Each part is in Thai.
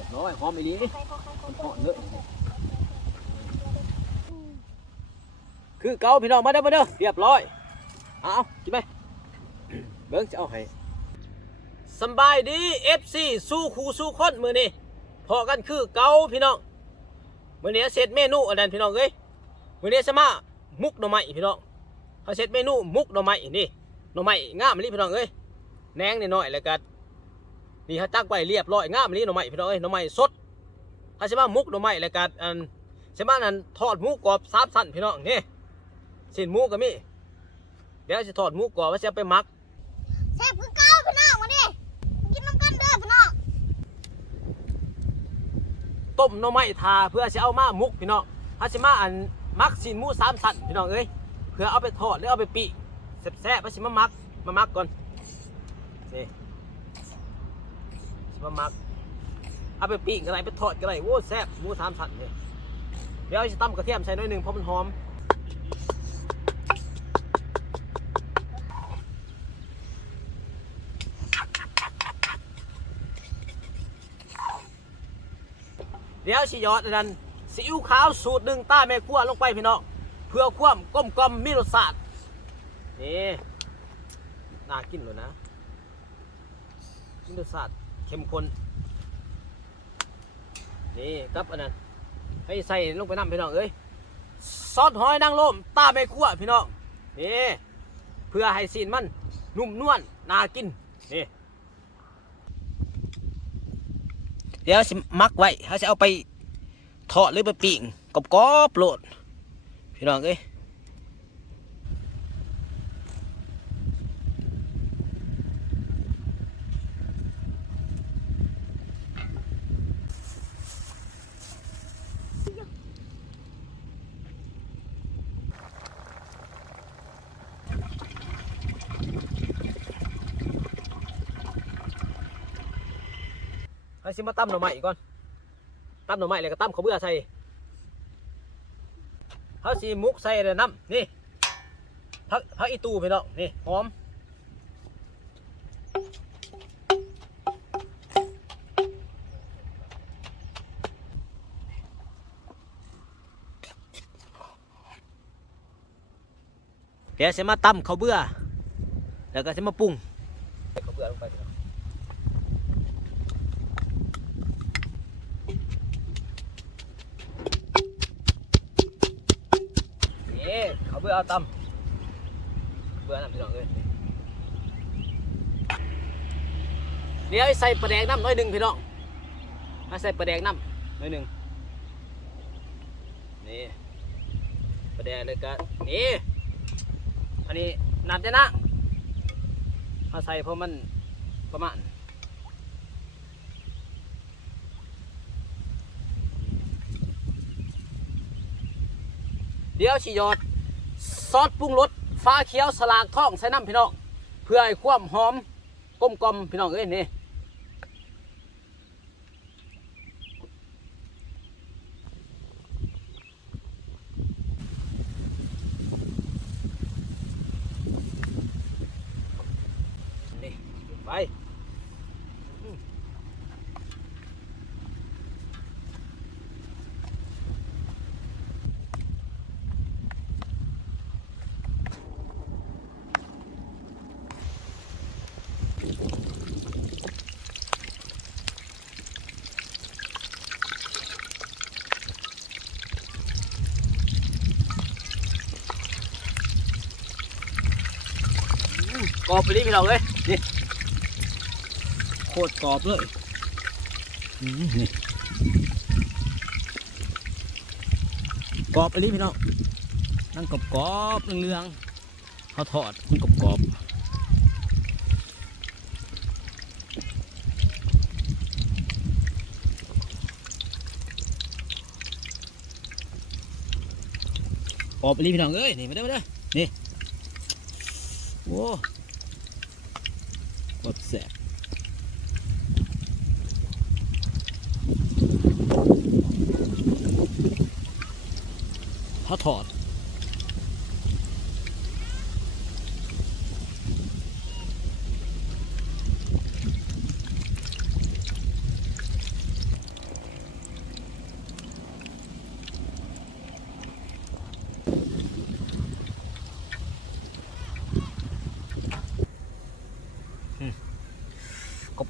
รียบร้อยหอมอีหลีมันหอมเนอะคือเกาพี่น้องมาเด้อมาเด้อเรียบร้อยเอาเอากินไหมเบิ้งจะเอาให้สบายดี FC สู้คู่สู้คนมือนี่พอกันคือเกาพี่น้องมือนี้เสร็จเมนูอันนั้นพี่น้องเอ้ยมือนี้จะมามุกหน่อไม้พี่น้องเขาเสร็จเมนูมุกหน่อไม้นี่หน่อไม้งามเลยพี่น้องเอ้ยแหนงนิดหน่อยแล้วก็ นี่เขาตักไว้เรียบร้อยงามนี้หน่อไม้พี่น้องเอ้ยหน่อไม้สดถ้าใช่ว่ามุกหน่อไม้แล้วก็อันใช่ว่านั้นทอดหมูกรอบสามสั้นพี่น้องนี่สิ้นหมูก็มีเดี๋ยวจะทอดหมูกรอบว่าจะเอาไปหมักแซ่บคือเก่าพี่น้องมาดิกินน้ำกันเด้อพี่น้องต้มหน่อไม้ทาเพื่อจะเอามามุกพี่น้องถ้าใช่มาอันหมักสิ้นหมูสามสั้นพี่น้องเอ้ยเพื่อเอาไปทอดหรือเอาไปปีแซ่บๆว่าสิมาหมักมาหมักก่อนนี่สิ มาหมักเอาไปปีกก็ได้ไปทอดก็ได้โอ้แซ่บหมูสามสั้นนี่ยเดี๋ยวจะตำกระเทียมใส่หน่อยหนึ่งเพราะมันหอมเดี๋ยวสิยอดนั้นซีอิ๊วขาวสูตรหนึ่งต้าแม่ครัวลงไปพี่น้องเพื่อความกลมกลมมีรสชาตินี่น่ากินเลยนะมีรสชาติ เข้มข้นนี่กับอันนั้นให้ใส่ลงไปน้ำพี่น้องเอ้ยซอสหอยนางรมตาแม่ครัวพี่น้องนี่เพื่อให้ซีนมันนุ่มนวลน่ากินนี่เดี๋ยวสิมักไว้เขาจะเอาไปทอดหรือไปปิ้งกรอบๆโลดพี่น้องเอ้ย ให้สิมาตั้มหน่อไม้ก่อนตั้มหน่อไม้แล้วก็ตั้มเขาเบื่อใส่เขาสิมุกใส่เลยน้ำนี่พักพักอีตูพี่น้อนี่หอมเดี๋ยวจะมาตำข้าเบื่อแล้วก็จะมาปรุงข้าเบื่อลงไป เบื่อเอาตำเบื่อน้ำพี่น้องเลยเดี๋ยวใส่ปลาแดงน้ำหน้อยหนึ่งพี่น้องมาใส่ปลาแดงน้ำหน้อยหนึ่งนี่ปลาแดงเลยก็นี่อันนี้นัดจะนะเอาใส่เพราะมันประมาณเดี๋ยวฉีหยอด ซอสปรุงรสฟ้าเขียวสลากท่องใส่น้ำพี่น้องเพื่อให้ความหอมกลมกลมพี่น้องเอ้ยนี่นี่ไป กรอบไปนี่พี่น้องเอ้ยนี่โคตรกรอบเลยอืมนี่กรอบไปนี่พี่น้องนั่งกรอบกรอบเรืองๆเขาทอดมันกรอบกรอบกรอบไปนี่พี่น้องเอ้ยนี่มาเด้อมาเด้อนี่โอ้ เขาถอด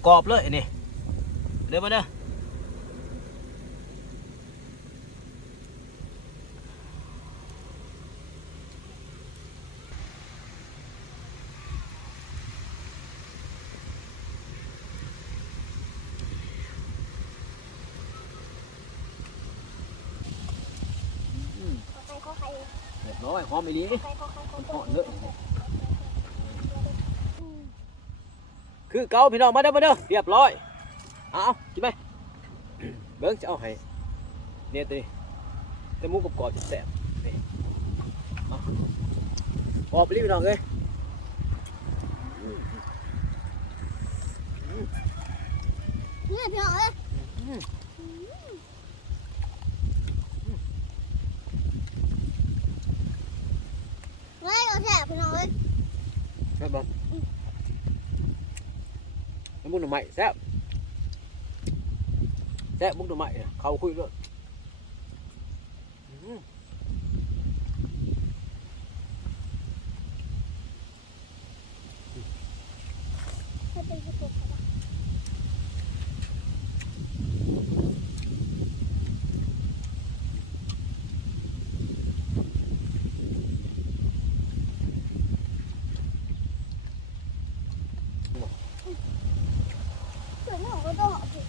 กรอบเลยนี่เดี๋ยวมาเนี่ย รียบร้อยหอมอีหลีใครขอใครขอมันใครหอมเนอะคือเก่าพี่น้องมาเด้อมาเด้อเรียบร้อยเอาเอากินไหมเบิ้งจะเอาให้เนี่ยตัวนี้แต่หมูกรอบๆแซ่บๆนี่เอาออกไปรีบพี่น้องเลยเนี่ยพี่น้องเอ้ย เฮ้ยเอาแซ่บพี่น้องเอ้ยแซ่บบ่น้ำมุกหน่อไม้แซ่บแซ่บมุกหน่อไม้เนี่ยเขาคุยด้วยอืม ให้เป็นให้เป็นส่วนของก็ต้องเอาสิ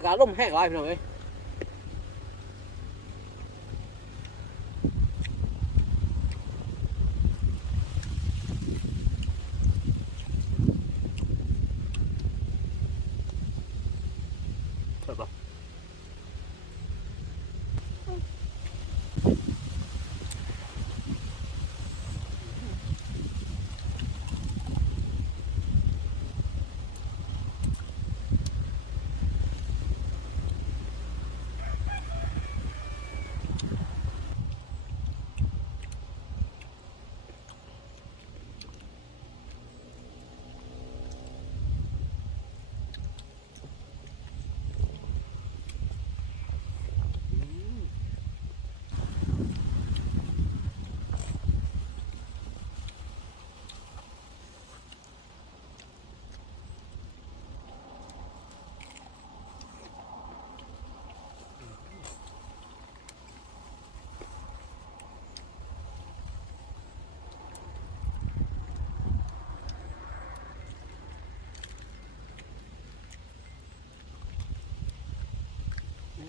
อากาศร่มแห้งหลายพี่น้องเอ้ยแซ่บบ่ เอ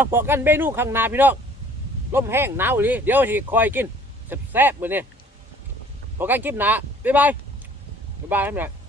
าบอกกันเมนูข้างหน้าพี่น้องลมแห้งหนาวอีหลีเดี๋ยวสิคอยกินแซ่บๆมื้อนี้ บอกกันคลิปหน้าบ๊ายบายบ๊ายบายท่านผู้ชม